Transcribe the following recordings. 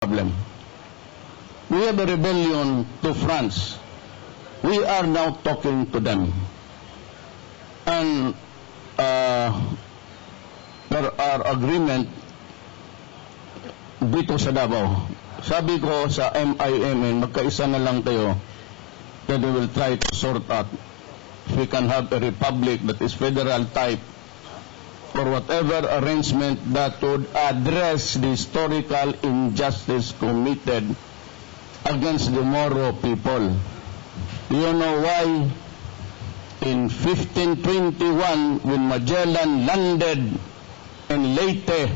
problem. We have a rebellion to France. We are now talking to them. And there are agreement dito sa Davao. Sabi ko sa MIM, magkaisa na lang kayo that we will try to sort out if we can have a republic that is federal type or whatever arrangement that would address the historical injustice committed against the Moro people. You know why? In 1521, when Magellan landed in Leyte,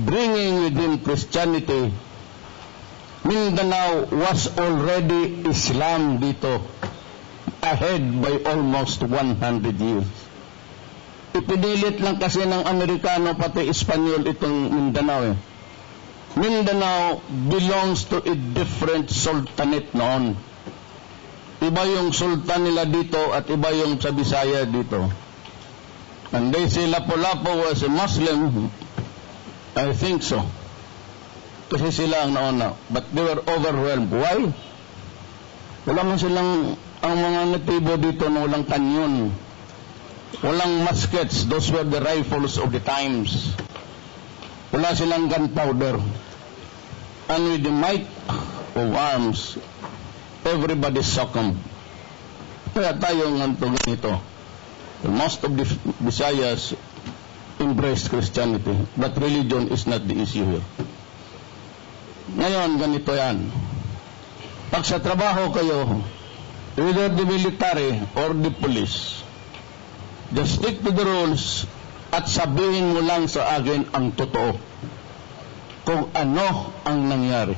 bringing with him Christianity, Mindanao was already Islam dito, ahead by almost 100 years. Ipinilit lang kasi ng Amerikano pati Espanyol itong Mindanao. Mindanao belongs to a different sultanate noon. Iba yung sultan nila dito at iba yung sa Bisaya dito. And they say Lapu-Lapu was a Muslim. I think so. Kasi sila ang nauna. But they were overwhelmed. Why? Wala man silang, ang mga natibo dito na walang kanyon. Walang muskets. Those were the rifles of the times. Wala silang gunpowder. And with the might of arms, everybody succumbed. Kaya tayo nganto ganito. Most of the Visayas embraced Christianity, but religion is not the issue here. Ngayon, ganito yan. Pag sa trabaho kayo, either the military or the police, just stick to the rules at sabihin mo lang sa akin ang totoo kung ano ang nangyari.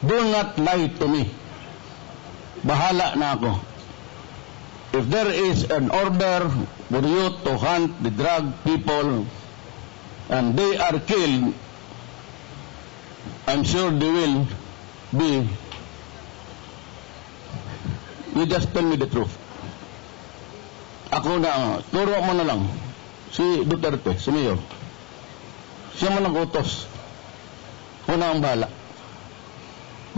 Do not lie to me. Bahala na ako. If there is an order for you to hunt the drug people and they are killed, I'm sure they will be. You just tell me the truth. Ako na, turo mo na lang. Si Duterte, si Mayor. Siya man ang utos. Ako na ang bahala.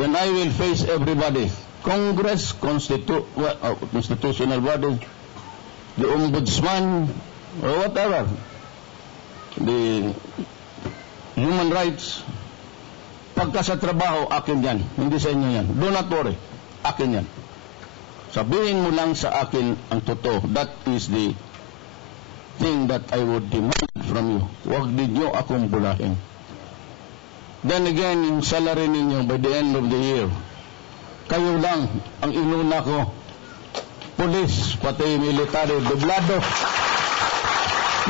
Then I will face everybody. Congress, constitutional body, the ombudsman, or whatever. The human rights. Pagka sa trabaho, akin yan. Hindi sa inyo yan. Do not worry. Akin yan. Sabihin mo lang sa akin ang totoo. That is the thing that I would demand from you. Huwag ninyo akong bulahin. Then again, yung salary ninyo by the end of the year, kayo lang ang inuna ko. Police, pati military, doblado.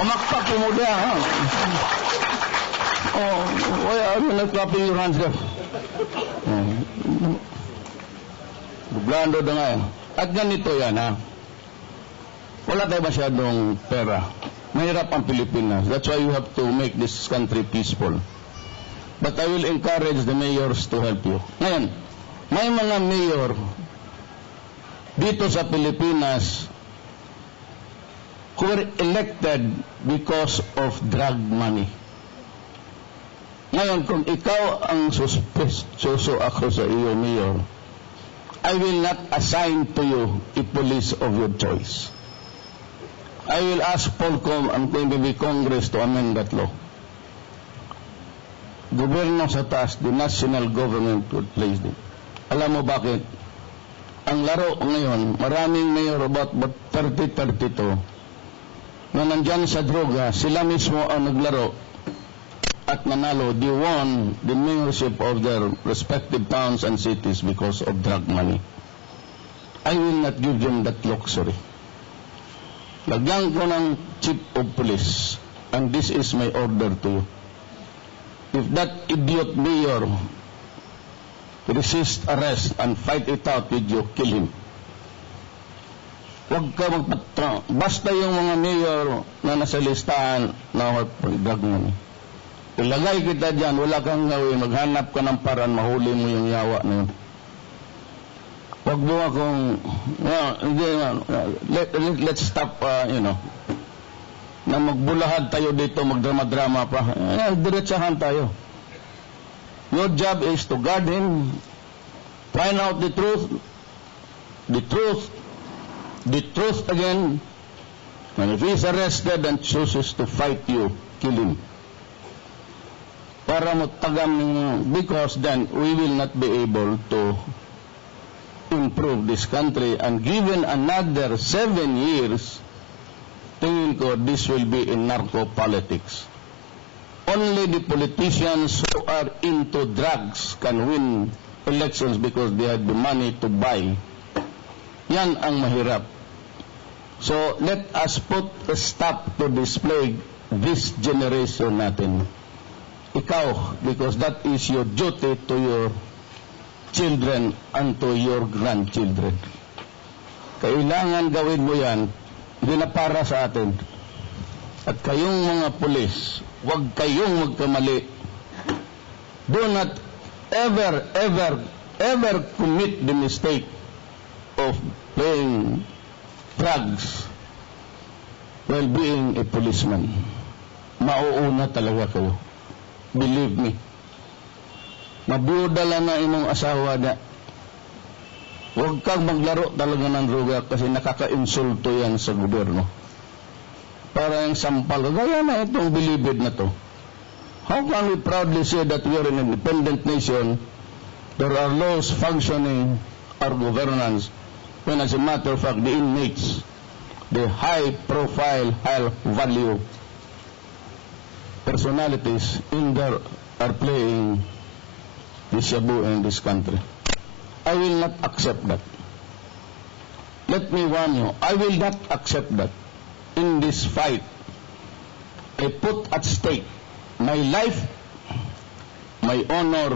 Mamakpak mo dia, ha? Oh, why are you not clapping your hands there? Doblado na nga yan. At ganito yan, ha? Wala tayo masyadong pera. Mahirap ang Pilipinas. That's why you have to make this country peaceful. But I will encourage the mayors to help you. Ngayon, may mga mayor dito sa Pilipinas who were elected because of drug money. Ngayon, kung ikaw ang suso ako sa iyo, mayor, I will not assign to you a police of your choice. I will ask Polcom and maybe Congress to amend that law. Gobyerno sa taas, the national government would place them. Alam mo bakit? Ang laro ngayon, maraming mayor about 30-32 na nandyan sa droga, sila mismo ang naglaro at nanalo. They won the mayorship of their respective towns and cities because of drug money. I will not give them that luxury. Lagyan ko ng chief of police, and this is my order to you. If that idiot mayor resist arrest and fight it out with you, kill him. Huwag ka magpatra. Basta yung mga mayor na nasa listahan na drug money. Ilagay kita dyan, wala kang gawin, maghanap ka ng paraan, mahuli mo yung yawa na yun. Huwag mo akong, let's stop, na magbulahad tayo dito, magdrama-drama pa. Diretsahan tayo. Your job is to guard him, find out the truth again, and if he's arrested and chooses to fight you, kill him. Para mo tagam ninyo, because then we will not be able to improve this country, and given another 7 years, tingin ko this will be in narco politics. Only the politicians who are into drugs can win elections because they have the money to buy. Yan ang mahirap. So let us put a stop to this plague, this generation natin. Ikaw, because that is your duty to your children and to your grandchildren. Kailangan gawin mo yan, hindi na para sa atin. At kayong mga pulis, huwag kayong magkamali. Do not ever commit the mistake of playing drugs while being a policeman. Mauuna talaga kayo. Believe me. Mabiyuda lang na imong asawa na. Huwag kang maglaro talaga ng droga kasi nakaka-insulto yan sa gobyerno. Para yung sampal, gaya na itong bilibid na to. How can we proudly say that we are an independent nation, there are laws functioning our governance, when as a matter of fact, the inmates, the high-profile, high-value personalities in there are playing the shabu in this country. I will not accept that. Let me warn you, I will not accept that. In this fight, I put at stake my life, my honor,